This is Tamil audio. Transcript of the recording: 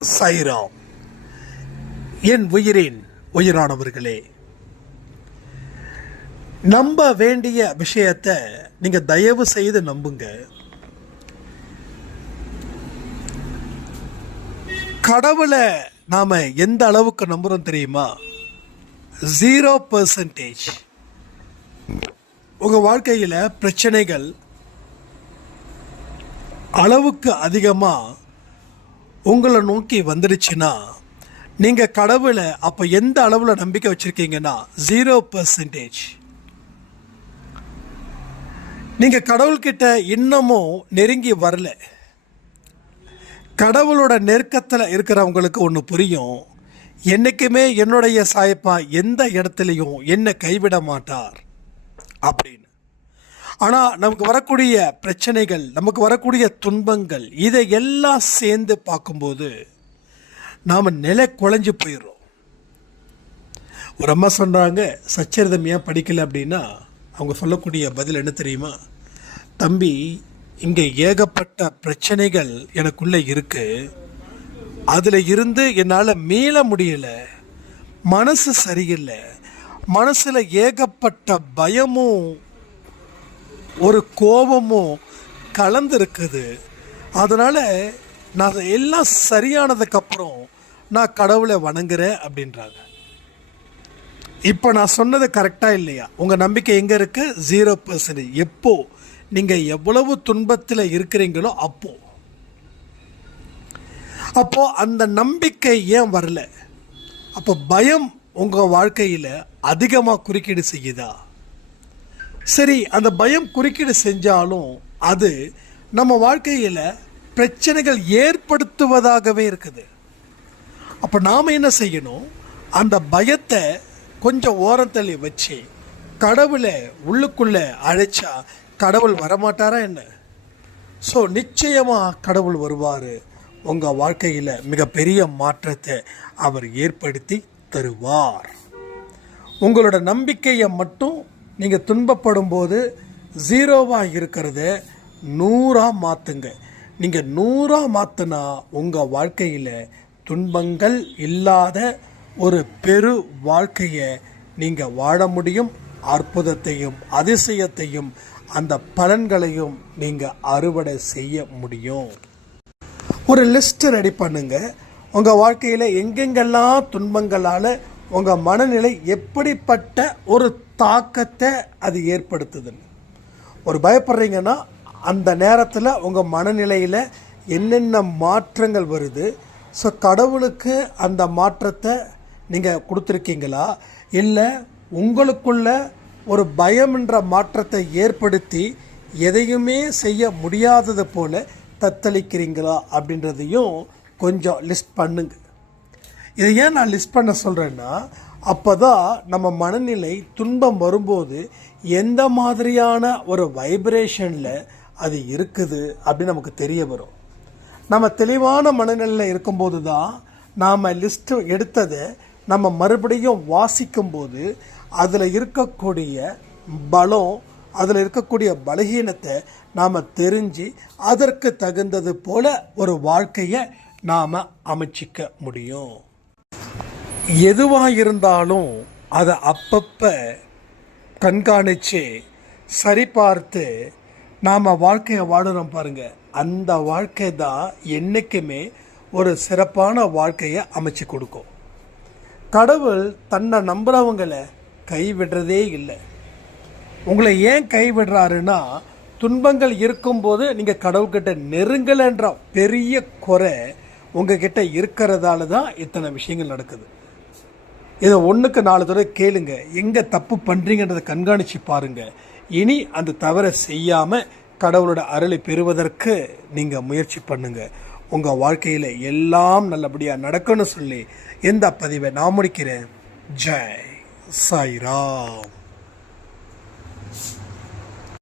சாய்ராம். என் உயிரின் உயிரானவர்களே, நம்ப வேண்டிய விஷயத்தை நீங்க தயவு செய்து நம்புங்க. கடவுளை நாம எந்த அளவுக்கு நம்புறோம் தெரியுமா? 0%. உங்க வாழ்க்கையில பிரச்சனைகள் அளவுக்கு அதிகமா உங்களை நோக்கி வந்துடுச்சுன்னா நீங்க கடவுளை அப்ப எந்த அளவுல நம்பிக்கை வச்சிருக்கீங்கன்னா 0%. நீங்க கடவுள்கிட்ட இன்னமும் நெருங்கி வரல. கடவுளோட நெருக்கத்தில் இருக்கிறவங்களுக்கு ஒன்று புரியும், என்னைக்குமே என்னுடைய சாயப்பா எந்த இடத்துலையும் என்னை கைவிட மாட்டார் அப்படின்னு. ஆனால் நமக்கு வரக்கூடிய பிரச்சனைகள், நமக்கு வரக்கூடிய துன்பங்கள், இதை எல்லாம் சேர்ந்து பார்க்கும்போது நாம் நிலை குலைஞ்சு போயிடுறோம். ஒரு அம்மா சொல்கிறாங்க, சச்சரிதம் ஏன் படிக்கலை அப்படின்னா அவங்க சொல்லக்கூடிய பதில் என்ன தெரியுமா? தம்பி, இங்கே ஏகப்பட்ட பிரச்சனைகள் எனக்குள்ளே இருக்கு, அதில் இருந்து என்னால் மீள முடியல, மனசு சரியில்லை, மனசில் ஏகப்பட்ட பயமும் ஒரு கோபமும் கலந்துருக்குது, அதனால் நான் எல்லாம் சரியானதுக்கப்புறம் நான் கடவுளை வணங்குறேன் அப்படின்றாங்க. இப்போ நான் சொன்னது கரெக்டாக இல்லையா? உங்கள் நம்பிக்கை எங்கே இருக்குது? 0%. எப்போ நீங்கள் எவ்வளவு துன்பத்தில் இருக்கிறீங்களோ அப்போ அந்த நம்பிக்கை ஏன் வரல? அப்போ பயம் உங்கள் வாழ்க்கையில் அதிகமாக குறுக்கீடு செய்யுதா? சரி, அந்த பயம் குறுக்கீடு செஞ்சாலும் அது நம்ம வாழ்க்கையில் பிரச்சனைகள் ஏற்படுத்துவதாகவே இருக்குது. அப்போ நாம் என்ன செய்யணும்? அந்த பயத்தை கொஞ்சம் ஓரத்தள்ளி வச்சு கடவுளை உள்ளுக்குள்ளே அழைச்சா கடவுள் வரமாட்டாரா என்ன? ஸோ நிச்சயமாக கடவுள் வருவார். உங்கள் வாழ்க்கையில் மிகப்பெரிய மாற்றத்தை அவர் ஏற்படுத்தி தருவார். உங்களோட நம்பிக்கையை மட்டும் நீங்கள் துன்பப்படும் போது 0வாக இருக்கிறத 100ஆக மாற்றுங்க. நீங்கள் 100ஆக மாற்றினா உங்கள் வாழ்க்கையில் துன்பங்கள் இல்லாத ஒரு பெரு வாழ்க்கையை நீங்கள் வாழ முடியும். அற்புதத்தையும் அதிசயத்தையும் அந்த பலன்களையும் நீங்கள் அறுவடை செய்ய முடியும். ஒரு லிஸ்ட் ரெடி பண்ணுங்க. உங்கள் வாழ்க்கையில் எங்கெங்கெல்லாம் துன்பங்களால் உங்கள் மனநிலை எப்படிப்பட்ட ஒரு தாக்கத்தை அது ஏற்படுத்துதுன்னு. ஒரு பயப்படுறீங்கன்னா அந்த நேரத்தில் உங்கள் மனநிலையில் என்னென்ன மாற்றங்கள் வருது? ஸோ கடவுளுக்கு அந்த மாற்றத்தை நீங்கள் கொடுத்துருக்கீங்களா, இல்லை உங்களுக்குள்ள ஒரு பயம்ன்ற மாற்றத்தை ஏற்படுத்தி எதையுமே செய்ய முடியாதது போல் தத்தளிக்கிறீங்களா அப்படின்றதையும் கொஞ்சம் லிஸ்ட் பண்ணுங்க. இதை ஏன் நான் லிஸ்ட் பண்ண சொல்கிறேன்னா, அப்போ தான் நம்ம மனநிலை துன்பம் வரும்போது எந்த மாதிரியான ஒரு வைப்ரேஷனில் அது இருக்குது அப்படின்னு நமக்கு தெரிய வரும். நம்ம தெளிவான மனநிலையில் இருக்கும்போது தான் நாம் லிஸ்ட்டு எடுத்ததை நம்ம மறுபடியும் வாசிக்கும்போது அதில் இருக்கக்கூடிய பலம், அதில் இருக்கக்கூடிய பலகீனத்தை நாம் தெரிஞ்சு அதற்கு தகுந்தது போல் ஒரு வாழ்க்கையை நாம் அமைச்சிக்க முடியும். எதுவாக இருந்தாலும் அதை அப்பப்போ கண்காணித்து சரிபார்த்து நாம் வாழ்க்கையை வாழறோம் பாருங்கள். அந்த வாழ்க்கை தான் என்றைக்குமே ஒரு சிறப்பான வாழ்க்கையை அமைச்சு கொடுக்கும். கடவுள் தன்னை நம்புகிறவங்களை கைவிடுறதே இல்லை. உங்களை ஏன் கைவிடுறாருன்னா, துன்பங்கள் இருக்கும்போது நீங்கள் கடவுள்கிட்ட நெருங்கலைன்ற பெரிய குறை உங்ககிட்ட இருக்கிறதால தான் இத்தனை விஷயங்கள் நடக்குது. இதை 1க்கு 4 தடவை கேளுங்க. எங்கே தப்பு பண்ணுறீங்கன்றதை கண்காணித்து பாருங்கள். இனி அந்த தவறை செய்யாமல் கடவுளோட அருளை பெறுவதற்கு நீங்கள் முயற்சி பண்ணுங்கள். உங்கள் வாழ்க்கையில் எல்லாம் நல்லபடியாக நடக்கும்னு சொல்லி இந்த பதிவை நான் முடிக்கிறேன். ஜெய் சாய்ராம்.